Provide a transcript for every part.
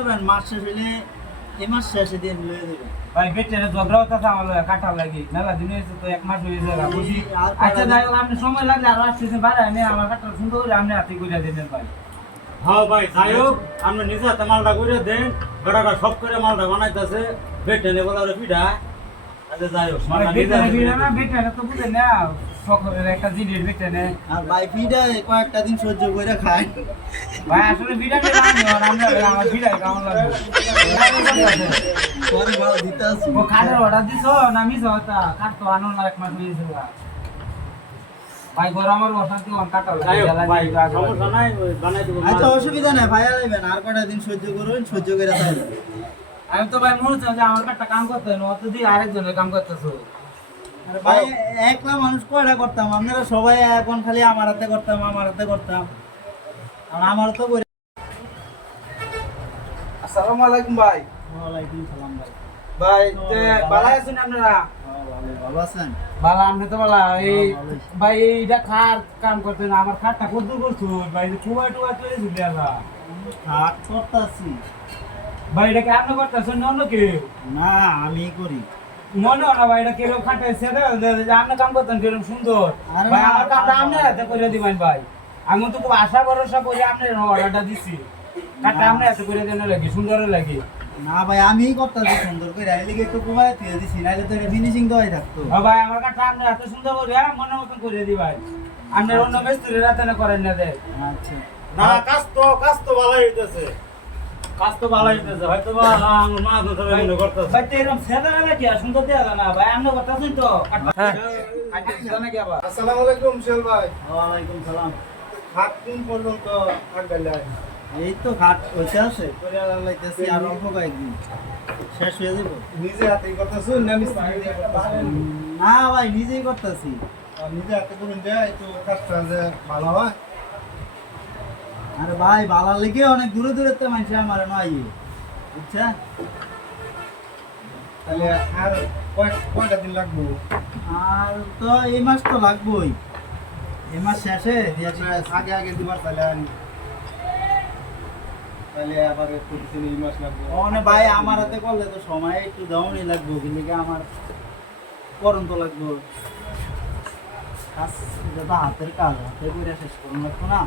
করবেন মাস শেষ হলে এই মাস শেষে দিয়ে লয়ে দেবেন ভাই বেটেনে ঝগড়া হতেছে আমার কাটা লাগি। মেলা দিন হয়েছে তো এক মাস হয়ে যাবে বুঝি? আচ্ছা যাই হোক আপনি সময় লাগলে আরও আসতেছে বাইরে আমি আমার কাটা সুন্দর করে আপনি হাতে করে দিবেন ভাই। হ্যাঁ ভাই যাই হোক আপনি নিজে হাতে মালটা করে দেন বেটাটা সব করে মালটা বানাইতেছে বেটে পিঠা আচ্ছা যাই হোক মানে না তো না সকলের একটা জিনিস বেটেনে আর ভাই ফিডে কয়েকটা দিন সহ্য করে খায়। ভাই আসলে ভিড়া আমরা আমার ভিড়াই কেমন লাগবে? পরে ভালো দিতে আসি। ও কাঠের অর্ডার দিছো না মিস হতা? তো আনো না এক মাস হয়েছে ভাই গরমের অশান্তি কাটা ভাই সমস্যা নাই বানাই দেবো। আচ্ছা অসুবিধা নাই ভাই আলাইবেন আর কয়টা দিন সহ্য করবেন সহ্য করে থাকবেন আমি তো ভাই মনে হচ্ছে যে আমার কাঠটা কাম করতে হয় না অত দিয়ে আরেকজনের কাম করতেছো। ভাই একলা মানুষ কয়টা করতাম? আপনারা সবাই এখন খালি আমার হাতে করতাম আমার হাতে করতাম। আর আমার তো করে আসসালামু আলাইকুম ভাই। ওয়ালাইকুম সালাম ভাই। ভাই তে ভালো। আছেন আপনারা? ভালো, ভালো আছেন? ভালো আপনি তো ভালো। এই ভাই এইটা খার কাম করতে না আমার খাটটা কত করছ? ভাই টুয়া টুয়া তুলে ঝুলে আসা হাট করতাছি। ভাই এটা কি আপনি করতেছেন অন্য কেউ? না আমি করি। মনে হয় না ভাই এটা কেরম খাটাইছে যে আপনি কাম করতেন কেরম সুন্দর? ভাই আমার কামটা আপনি। হাতে করে দিবেন ভাই। আমি তো খুব আশা ভরসা করে আপনার অর্ডারটা দিছি। কাঠটা আপনি হাতে করে দেন লাগে সুন্দর লাগে না ভাই আমিই করতাছি সুন্দর করে আইলে একটু কমায় দিয়ে দিছি নাইলে তো এটা ফিনিশিং দেওয়াই থাকতো। ভাই আমার কাঠটা আপনি এত সুন্দর করে হ্যাঁ, মনে মতন করে দি ভাই। আপনার অন্য মিস্ত্রি রাতে না করেন না দেয় আচ্ছা। না কাজ তো কাজ তো ভালো হইতেছে। কাজ তো ভালো হইতেছে হয়তো বা আমার মা তো সবাই মনে করতেছে। ভাই তো এরকম সেদা লাগে কি আর সুন্দর না। ভাই আপনি করতেছেন তো। হ্যাঁ। নাকি আবার? আসসালামু আলাইকুম সোহেল ভাই। ওয়ালাইকুম সালাম। হাত কোন পর্যন্ত আগাইলে এই তো ঘাট হইতে আছে। করে আর অল্প কয়েকদিন। শেষ হয়ে যাব। নিজে হাতে না মিস্ত্রি দিয়ে করতেছেন না ভাই নিজেই করতেছি। নিজে হাতে করুন যে একটু কাজটা যে ভালো হয়। আরে ভাই বালার লেগে অনেক দূরে দূরে তো মানুষ আমার নয়। বুঝছে? তাহলে আর কয়টা দিন লাগবো? আর তো এই মাস তো লাগবোই। এই মাস শেষে আগে আগে দিবার তাহলে আর তাহলে আবার একটু তিন মাস লাগবে। ভাই আমার হাতে করলে তো সময় একটু দামই লাগবে কিন্তু কি আমার করণ তো লাগবে। কাজ এটা তো হাতের কাজ হাতে করে শেষ করুন লাগতো না।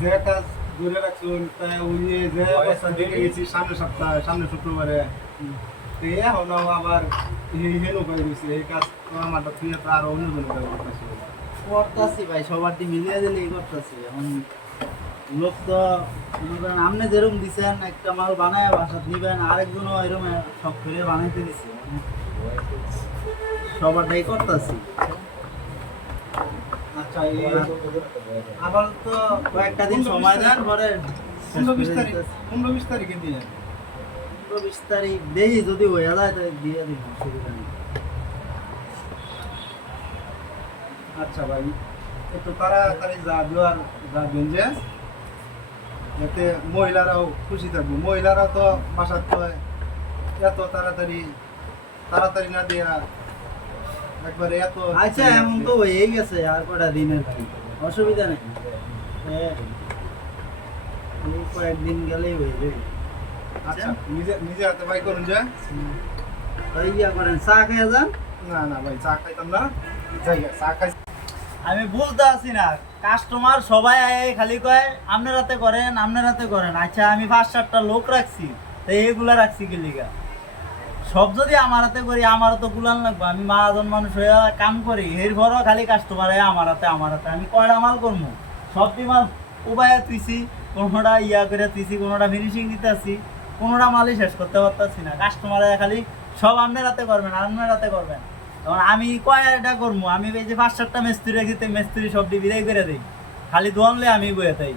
যে কাজ ধরে রাখছুন তা ওই যে অবস্থা দেখে গেছি সামনে সপ্তাহ সামনে শুক্রবারে। এখন আবার এই হেন করে গেছি এই কাজ তো আমার তুই তো আর অন্য জন করে করতেছি ভাই সবার দিয়ে মিলিয়ে দিলেই করতেছি। এখন লোক তো আপনি যেরকম দিচ্ছেন একটা মাল বানায় বাসা নিবেন আরেকজনও এরকম সব করে বানাইতে দিছে। সবারটাই করতেছি। আচ্ছা আবার তো কয়েকটা দিন সময় দেন পরে পনেরো বিশ তারিখ পনেরো বিশ তারিখে দিয়ে। পনেরো বিশ তারিখ দেখি যদি হয়ে যায় তাহলে দিয়ে দিব অসুবিধা নেই। আচ্ছা ভাই একটু তাড়াতাড়ি যা দেওয়ার যাবেন যে যাতে মহিলারাও খুশি থাকব। মহিলারা তো বাসার তো এত তাড়াতাড়ি তাড়াতাড়ি না দেয়া একবারে এত আচ্ছা এমন তো গেছে আর কটা দিনের অসুবিধা নেই। কয়েকদিন গেলেই হয়ে যাবে। আচ্ছা নিজে নিজে হাতে ভাই করুন যে। ওই ইয়া করেন চা খেয়ে যান? না না ভাই চা খাইতাম না। যাই চা খাই। আমি বলতে আছি না। কাস্টমার সবাই আয় খালি কয় আপনার হাতে করেন আপনার হাতে করেন। আচ্ছা আমি পাঁচ সাতটা লোক রাখছি তো এইগুলা রাখছি কি লিগা? সব যদি আমার হাতে করি আমারও তো গুলান লাগবে। আমি মহাজন মানুষ হয়ে কাম করি এর পরও খালি কাস্টমার আমার হাতে আমার হাতে। আমি কয়টা মাল করব সবটি মাল উপায় তুইছি কোনোটা ইয়া করে তুইছি কোনোটা ফিনিশিং দিতেছি কোনোটা মালই শেষ করতে পারতেছি না। কাস্টমার খালি সব আপনার হাতে করবেন আপনার হাতে করবেন। তখন আমি কয়টা করব আমি এই যে পাঁচ সাতটা মিস্ত্রি রেখেতে মিস্ত্রি সব বিদায় করে দিই। খালি দোয়ানলে আমি বয়ে তাই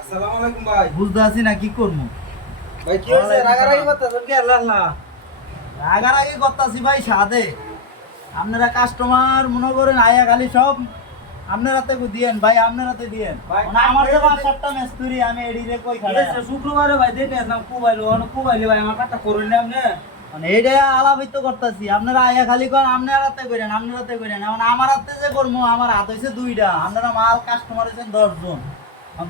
আসসালামু আলাইকুম ভাই। বুঝতে আছি না কি করব ভাই কি হয়েছে? রাগারাগি করতেছেন কি আল্লাহ না? রাগারাগি করতেছি ভাই সাদে। আপনারা কাস্টমার মনে করেন আয়া খালি সব দিয়েন ভাই দিয়েন। মানে আমার তো পাঁচ সাতটা মিস্ত্রি আমি কই শুক্রবারে ভাই দেখে আসলাম কুবাইলো কুবাইলে ভাই আমার কাঠটা করুন না আপনি? মানে এইটা আলাপিত করতেছি। আপনারা আয়া খালি করেন আপনার হাতে করেন আপনার হাতে করেন। এখন আমার হাতে যে করব আমার হাত হয়েছে দুইটা। আপনারা মাল কাস্টমার হয়েছেন দশজন।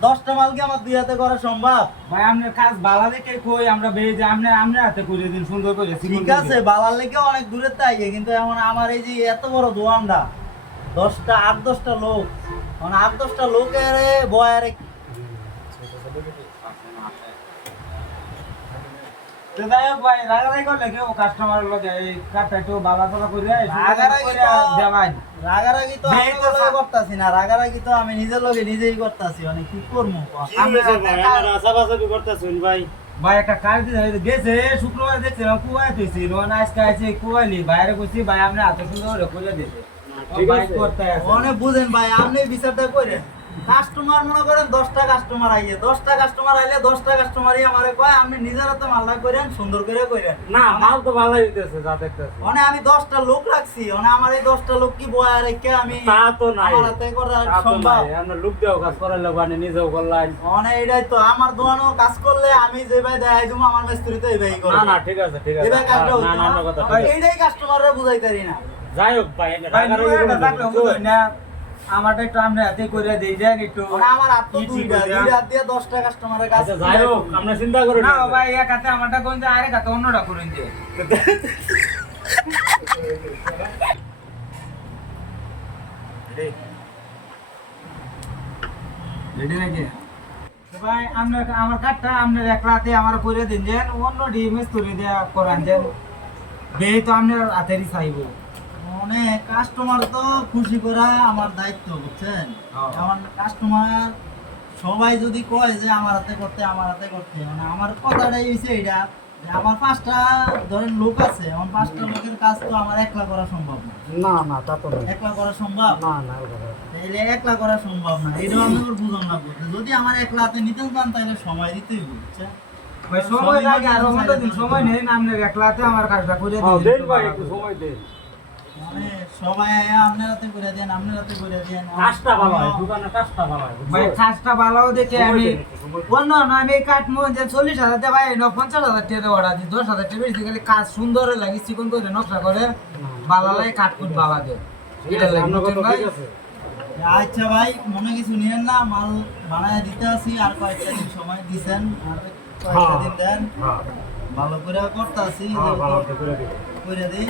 দশটা মাল কি আমার দুই হাতে করা সম্ভব। ভাই আপনার কাজ বালা দেখে কই আমরা বেয়ে যে আপনি আপনি হাতে করে দিন সুন্দর করে ঠিক আছে বালার লেগে অনেক দূরে তাই কিন্তু এখন আমার এই যে এত বড় দোয়ানটা দশটা আট দশটা লোক মানে আট দশটা লোকের বয়ারে তো ভাই রাগারাগি করলে কেউ কাস্টমার লোক এই কাটটা একটু বালা চলা করে রাগারাগি করে রাগারাগি তো আমি তো করতাছি না রাগারাগি তো আমি নিজের লগে নিজেই করতাছি মানে কি করব? ভাই? ভাই। একটা কাজ দিতে গেছে শুক্রবার দেখছিলাম কুয়াই তুইছি রোন আজকে আছে কুয়াইলি। বাইরে কইছি ভাই আপনি হাতে সুন্দর করে দিতে ঠিক আছে। অনেক বুঝেন ভাই আপনি বিচারটা করেন। কাস্টমার মনে করেন দশটা কাস্টমার আইয়ে দশটা কাস্টমার আইলে দশটা কাস্টমারই আমারে কয় আপনি নিজের হাতে মালটা করেন সুন্দর করে করেন না মাল তো ভালোই দিতেছে যা দেখতেছে। মানে আমি দশটা লোক রাখছি মানে আমার এই দশটা লোক কি বয়া রেখে আমি তা তো নাই। আমার হাতে করা সম্ভব? আপনার লোক দেওয়া কাজ করাইলে মানে নিজেও করলেন মানে এটাই তো আমার দোকানও কাজ করলে আমি যে ভাই দেখাই দেবো আমার মিস্ত্রি তো এই ভাই করবে না না ঠিক আছে ঠিক আছে। এই ভাই কাজটা না না কথা না। এইটাই কাস্টমাররা বুঝাই পারি না। যাই হোক ভাই থাকলে না, বুঝুন না। আমারটা একটু আপনি হাতে করে দেই দেন একটু আমার হাত তো দুইটা দুইটা কাস্টমারের আচ্ছা যাই হোক আমরা চিন্তা করি না ভাই এক হাতে আমারটা কোন যে আরেক হাতে অন্যটা করুন যে। রেডি নাকি ভাই আপনার আমার কাঠটা আপনার এক রাতে আমার করে দিন যে অন্য ডিএমএস তুলে দেওয়া করান যে। বেয়ে তো আপনার হাতেরই চাইব। মানে কাস্টমার তো খুশি করা আমার দায়িত্ব বুঝছেন? হ্যাঁ। আমার কাস্টমার সবাই যদি কয় যে আমার হাতে করতে আমার হাতে করতে মানে আমার কথাটাই হয়েছে এটা যে আমার পাঁচটা ধরেন লোক আছে আমার পাঁচটা লোকের কাজ তো আমার একলা করা সম্ভব না। না না তা তো একলা করা সম্ভব? না না তাহলে একলা করা সম্ভব না এটাও আমি ওর বুঝলাম না বুঝতে যদি আমার একলা হাতে নিতে চান তাহলে সময় দিতেই হবে, সময় লাগে আর দিন সময় নেই আপনার একলাতে আমার কাজটা করে হ্যাঁ, দিন ভাই একটু সময় দেন। চল্লিশ হাজার দিয়ে পঞ্চাশ হাজার টাকা অর্ডার দিই দশ হাজার টাকা বেশি গেলে কাজ সুন্দর লাগে চিকন করে নকশা করে ভালো লাগে কাট দেয় ঠিক এটা আছে, লাগে আপনার বুঝছেন কথা ভাই? ঠিক আছে। আচ্ছা ভাই মনে কিছু নিয়েন না মাল বানায় দিতে আসি আর কয়েকটা দিন সময় দিছেন আর কয়েকটা দিন দেন। হ্যাঁ, ভালো করে করতে আসি হ্যাঁ, করে করে দিন। করে দিই।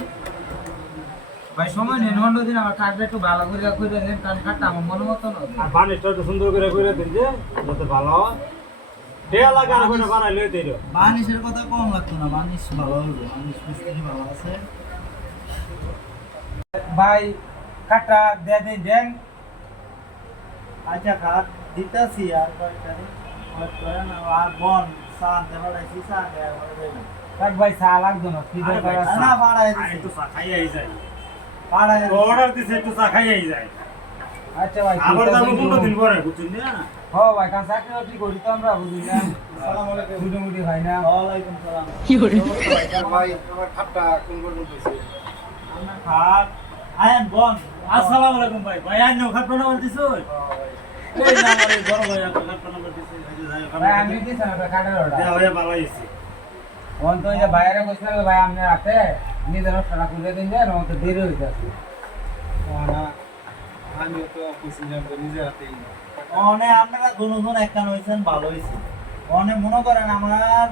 ভাই সময় নেই অন্য দিন আমার কাজটা একটু ভালো করে করে দেন কারণ কাটটা আমার মনে মতো না আর বানিশটা একটু সুন্দর করে করে দিন যে যাতে ভালো হয়। দেয়া লাগে আর কোনো বানাই লই দিল। বানিশের কথা কম লাগতো না বানিশ ভালো হবে বানিশ মিস্ত্রি ভালো আছে। ভাই কাটটা দিয়ে দিন দেন। আচ্ছা খাট দিতে আসি আর wait করেন আর বন সান দেওয়া রাখছি সান ভাই চা লাগতো না পাড়ায় একটু চা অর্ডার দিছে একটু চা খাইয়াই যায়। আচ্ছা ভাই আবার ঠিক যাব আছে, পনেরো দিন পরে বুঝছেন না? হ ভাই কারণ চাকরি বাকরি করি তো আমরা বুঝি না? আসসালামু আলাইকুম। মুটি মুটি ভাই না? ওয়ালাইকুম সালাম। ভাই আমার খাটটা কোন পর্যন্ত হয়েছে? আপনার খাট? আয়ান বন। আসসালামু আলাইকুম ভাই। ভাই আইন খাট নাম্বার দিছো এই যে আমার এই বড় ভাই আপনার খাট নাম্বার দিছে। এই যে যাই হোক, ভাই আমি দিছি না অর্ডার ভালো যে ভাই আপনি রাতে নিজের নকশাটা করে দিন যে রং তো দেরি হয়ে যাচ্ছে। আমিও তো কইছিলাম যে নিজের হাতেই অনে আপনারা দুজন একখান হয়েছেন ভালো হয়েছে অনে মনে করেন আমার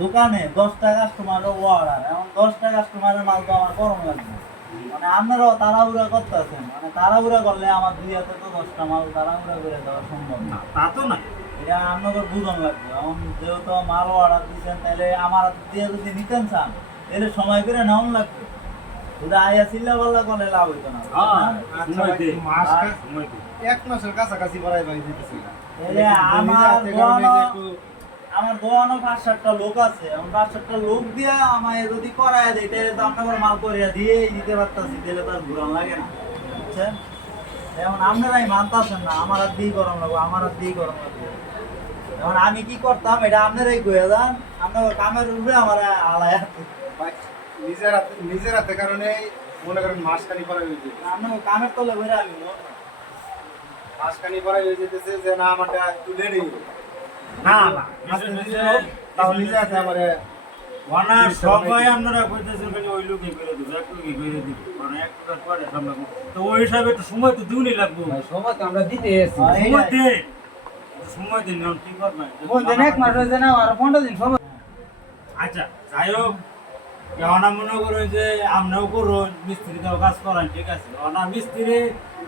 দোকানে দশটা কাস্টমারের অর্ডার এখন দশটা কাস্টমারের মাল তো আমার গরম লাগবে মানে আপনারাও তাড়াহুড়া করতেছেন। মানে তাড়াহুড়া করলে আমার দুই হাতে তো দশটা মাল তাড়াহুড়া করে দেওয়া সম্ভব না। তা তো না। এটা আপনাকে বুঝন লাগবে। এখন যেহেতু মাল অর্ডার দিচ্ছেন তাহলে আমার দিয়ে যদি নিতেন চান তাহলে সময় করে নেওয়ান লাগবে। যদি আইয়া চিল্লা পাল্লা করলে লাভ হইতো না। হ্যাঁ আচ্ছা আর- দে। এক মাসের কাছাকাছি বাড়ি দিতেছি আমার আমার দোকানও পাঁচ সাতটা লোক আছে। আমার পাঁচ সাতটা লোক দিয়া আমায় যদি করায় দেয় তাহলে তো আপনার মাল করিয়া দিয়ে দিতে পারতাছি তাহলে তো আর ঘুরান লাগে না। বুঝছেন? এখন আপনারাই মানতাছেন না আমার হাত দিয়েই গরম লাগবে আমার হাত দিয়েই গরম লাগবে। এখন আমি কি করতাম এটা আপনারাই কয়ে যান আপনার কামের উপরে আমার আলায় নিজের হাতে নিজের হাতে কারণে মনে করেন মাসখানি পরে হয়ে আপনার তলে আমি মাসখানি পরে হয়ে যেতেছে যে না আমারটা একটু দেরি না না আস্তে ধীরে হোক, তাও নিজের হাতে আমার ওনা সবাই আপনারা কইতেছেন খালি ওই লোকই করে দিব এক লোকই করে দিব। মানে এক টাকা পরে সামনে তো ওই হিসাবে তো সময় তো দিউনি লাগবে। ভাই সময় তো আমরা দিতে এসেছি। সময় দে সময় দিন এখন কি কোন দিন এক মাস হয়েছে না আর পনেরো দিন সময় আচ্ছা যাই হোক। এখন মনে করো যে আপনিও করুন মিস্ত্রিতেও কাজ করেন ঠিক আছে। ওনার মিস্ত্রি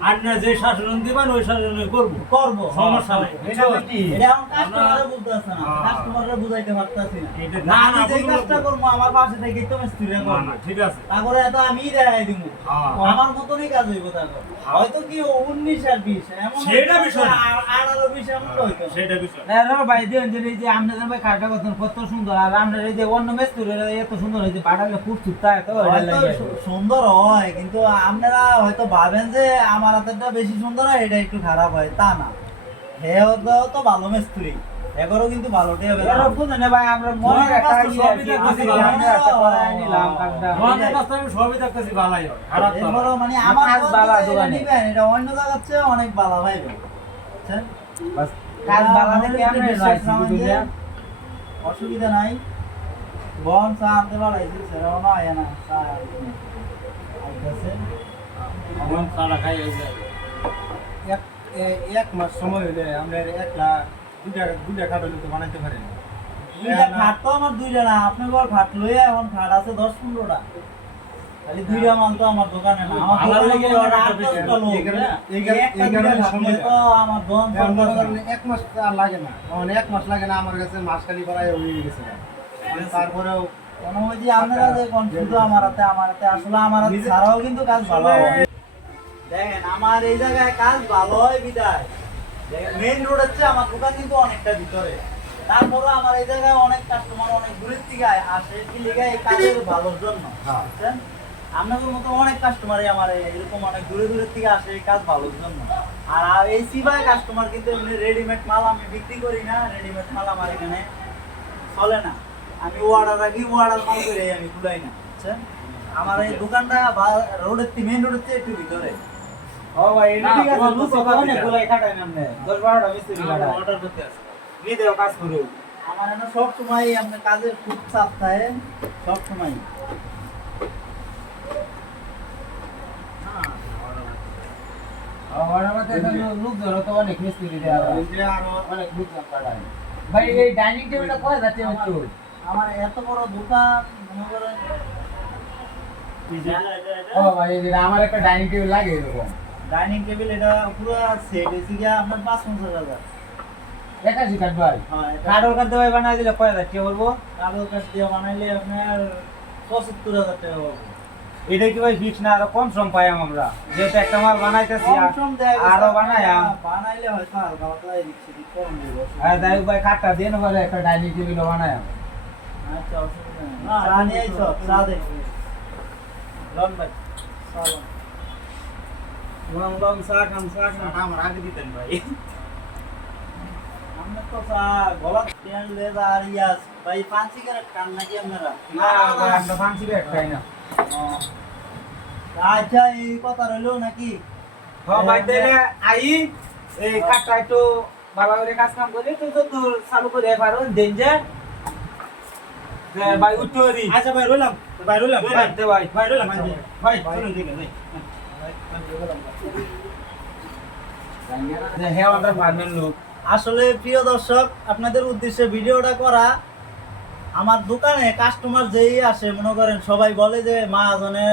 আন্না যে শাসন দিবেন ওই শাসনে করব। করব। সমস্যা নাই। এটা কি? এটা কাস্টমারে বুঝতেছে না। হ্যাঁ। কাস্টমারে বুঝাইতে পারতাছি না। এটা না না, যে কাজটা। করব আমার পাশে থেকে তো মিস্ত্রিরা না না ঠিক আছে। তারপরে এত আমি দেখাই দিব। হ্যাঁ। আমার মতনই কাজ হইব তারপর। হয়তো কি উনিশ আর বিশ এমন সেটা বিষয় না। আর- আঠারো বিশ এমন হইতো সেটা বিষয়। না রে ভাই দিন যে এই যে আপনাদের ভাই কাটা করতেন কত সুন্দর। আর আপনার এই যে অন্য মিস্ত্রি এত সুন্দর হয়েছে পাঠালে খুব চুপতা তো? এটা সুন্দর হয় কিন্তু আপনারা হয়তো ভাবেন যে আমার হাতেরটা বেশি সুন্দর হয় এটা একটু খারাপ হয় তা না হে তো ভালো মিস্ত্রি এগারো কিন্তু ভালোটাই হবে এরা বুঝে না ভাই আমরা মনে ইয়ে আর সবই দেখতেছি ভালো। আমরা কাছে আমি সবই দেখতেছি ভালোই হয় খারাপ না। মানে আমার কাজ এটা দোকানে। এটা অন্য জায়গার চেয়ে অনেক ভালো ভাইবে বুঝছেন? বাস কাজ বালা দেখে আমার আমরা বুঝলে অসুবিধা নাই বন চা আনতে পারাইছি সেটাও না আয় না চা আইতাছে। আমার চাটা খাই এক মাস সময় হলে আমরা দুইটা দুইটা কাঠলে তো বানাইতে পারি না। দুইটা খাট তো আমার দুইটা না আপনি বল খাট লইয়া এখন খাট আছে দশ পনেরোটা। খালি দুইটা মাল তো আমার দোকানে না আমার দোকানে লেগে তো অর্ডারটা আট লোক, এই কারণে- হ্যাঁ? একটা তো আমার দোকান। এক মাস আর লাগে না। মানে এক মাস লাগে না আমার কাছে মাস খালি করাই হয়ে গেছে। মানে তারপরেও কোনো ওই যে আপনারা যে কোন শুধু আমার হাতে আমার হাতে আসলে আমার হাতে ছাড়াও কিন্তু কাজ ভালো দেখেন আমার এই জায়গায় কাজ ভালো হয় বিদায়। মেইন রোড হচ্ছে আমার দোকান কিন্তু অনেকটা ভিতরে। তারপরে আমার এই জায়গায় অনেক কাস্টমার অনেক দূরের থেকে আসে কি লিগা এই কাজের ভালোর জন্য। হ্যাঁ। বুঝছেন? আপনাদের মতো অনেক কাস্টমারই আমার এরকম অনেক দূরে দূরের থেকে আসে এই কাজ ভালোর জন্য। আর এই সিবাই কাস্টমার কিন্তু এমনি রেডিমেড মাল আমি বিক্রি করি না রেডিমেড মাল আমার এখানে চলে না। আমি অর্ডার রাখি অর্ডার মাল করে আমি ভুলাই না বুঝছেন? আমার এই দোকানটা রোডের থেকে মেইন রোডের চেয়ে একটু ভিতরে। ও ভাই এটা না, ঠিক আছে তোমার লুচি তো তো কথা অনেক ঠিক গুলাই কাটাই না আমনে 10 12টা মিস্ত্রি কাটাই অর্ডার করতে আছে নিজেও কাজ করু। আমার এখানে সব সময় আপনার কাজের খুব চাপ থাকে সব সময়। আমার আমাদের এখানে লোক ধরো তো অনেক মিস্ত্রি দেয়া হয়। এই যে আরও অনেক লোক কাটাই ভাই এই ডাইনিং টেবিলটা কয় যাচ্ছে আমার এত বড় দোকান মনে করেন। আমার একটা ডাইনিং টেবিল লাগে এরকম। ডাইনিং টেবিল এটা পুরো সেট এসে গিয়া আপনার পাঁচ পঞ্চাশ হাজার। একাশি কাঠ ভাই। হ্যাঁ কাঠের কাঠ ভাই বানাই দিলে কয় যাচ্ছে বলব? কালো কাঠ দিয়ে বানাইলে আপনার পঁচাত্তর হাজার টাকা পাবো এটা কি ভাই ফিক্স না? আরও কম সম পাই আমরা। যেহেতু একটা মাল বানাইতেছি দেয়া আরও আপনার, বানাই বানাইলে হয়তো হালকা পাতলা দিচ্ছি কম দেবো আর দাই ভাই কাঠটা দিন বলে একটা ডাইনিং টেবিল বানাই আচ্ছা অসুবিধা নেই। চা নিয়ে চা দেখি। লন ভাই চা ভাই ভাই আমরা ব্যাগ খাই না আচ্ছা এই কথা রইল নাকি হ্যাঁ ভাই তাহলে আই এই কাঠটা একটু ভালো করে কাজ কাম করে তো তো দূর চালু করে পারো ডেঞ্জার ভাই উঠরি আচ্ছা ভাই রইলাম ভাই রইলাম ভাই ভাই ভাই রইলাম ভাই ভাই লোক আসলে প্রিয় দর্শক, আপনাদের উদ্দেশ্যে ভিডিওটা করা, আমার দোকানে কাস্টমার যেই আসে, মনে করেন সবাই বলে যে মহাজনে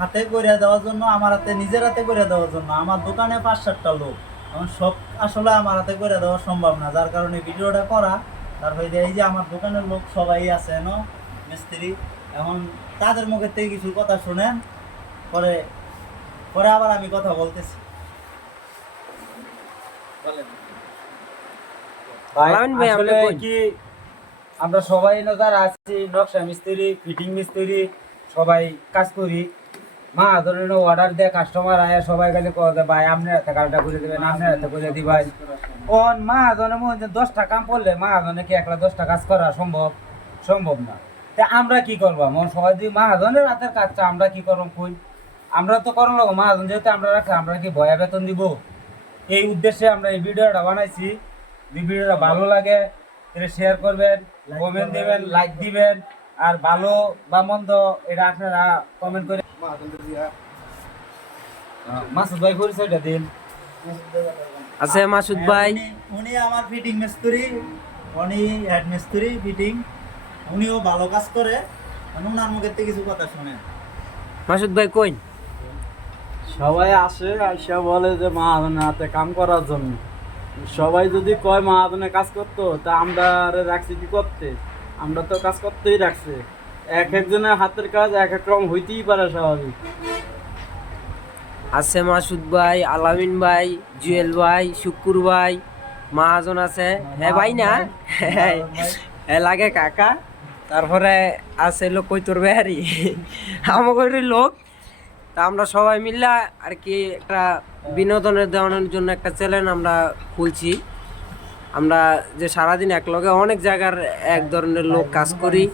হাতে করে দেওয়ার জন্য, আমার হাতে, নিজের হাতে করে দেওয়ার জন্য, আমার দোকানে পাঁচ সাতটা লোক। এখন সব আসলে আমার হাতে করে দেওয়া সম্ভব না, যার কারণে ভিডিওটা করা। তারপরে এই যে আমার দোকানের লোক সবাই আছে, এনো, মিস্ত্রি। এখন তাদের মুখের থেকে কিছু কথা শুনেন, পরে পরে আবার আমি কথা বলতেছি। ভাই ভাই, আপনি? কি আমরা সবাই নজার আছি নকশা মিস্ত্রি ফিটিং মিস্ত্রি সবাই কাজ করি। মা ধরেন অর্ডার দেয় কাস্টমার আয় সবাই গেলে কয়ে ভাই আপনার হাতে কাজটা করে দেবেন আপনার হাতে করে দিবেন কোন মা ধরে মনে হচ্ছে দশটা কাম করলে মা ধরে কি একলা দশটা কাজ করা সম্ভব? সম্ভব না। তা আমরা কি করব? মন সবাই যদি মাহাজনের রাতের কাজটা আমরা কি করব কই? আমরা তো করো লোক মাহাজন যেহেতু আমরা রাখি আমরা কি ভয়া বেতন দিব? এই উদ্দেশ্যে আমরা এই ভিডিওটা বানাইছি। যদি ভিডিওটা ভালো লাগে তাহলে শেয়ার করবেন কমেন্ট দিবেন লাইক দিবেন। আর ভালো বা মন্দ এটা আপনারা কমেন্ট করে মাসুদ ভাই পরিচয়টা দিন। আছে মাসুদ ভাই। উনি- আমার ফিটিং মিস্ত্রি উনি হেড মিস্ত্রি ফিটিং উনিও ভালো কাজ করে। মানে ওনার মুখের থেকে কিছু কথা শুনে মাসুদ ভাই কইন। সবাই আসে আইসা বলে যে মাহাজনের হাতে কাম করার জন্য। সবাই যদি কয় মাহাজনে কাজ করতো তা আমরা রাখছি কি করতে? আমরা তো কাজ করতেই রাখছে। এক একজনের হাতের কাজ এক এক রকম হইতেই পারে স্বাভাবিক। আছে মাসুদ ভাই আলামিন ভাই জুয়েল ভাই শুক্কুর ভাই মহাজন আছে। হ্যাঁ ভাই না? হ্যাঁ লাগে কাকা। তারপরে আছে লোক কই তোর বেহারি? আমাকে লোক তা আমরা সবাই মিলে আর কি একটা বিনোদনের দেওয়ানোর জন্য একটা চ্যানেল আমরা খুলছি। আমরা যে সারাদিন এক লগে অনেক জায়গার এক ধরনের লোক কাজ করি।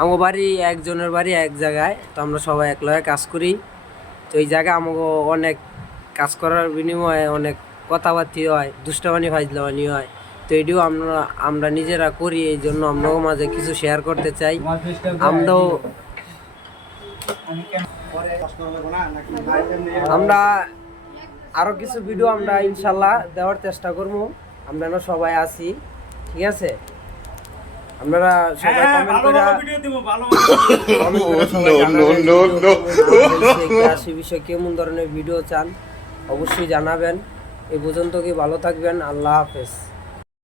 আমার বাড়ি একজনের বাড়ি এক জায়গায়, তো আমরা সবাই এক লগে কাজ করি। তো এই জায়গায় আমাকে অনেক কাজ করার বিনিময়ে অনেক কথাবার্তি হয় দুষ্টাবানি ফাইজলাবানি হয়। তো এটিও আমরা আমরা নিজেরা করি, এই জন্য আমরাও মাঝে কিছু শেয়ার করতে চাই। আমরাও আমরা আরও কিছু ভিডিও আমরা ইনশাল্লাহ দেওয়ার চেষ্টা করব। আমরা না সবাই আছি ঠিক আছে? আপনারা সবাই কমেন্ট করে ভালো ভিডিও দিব ভালো ভালো কৃষি বিষয়ে কেমন ধরনের ভিডিও চান। অবশ্যই জানাবেন। এই পর্যন্ত কি ভালো থাকবেন? আল্লাহ হাফেজ।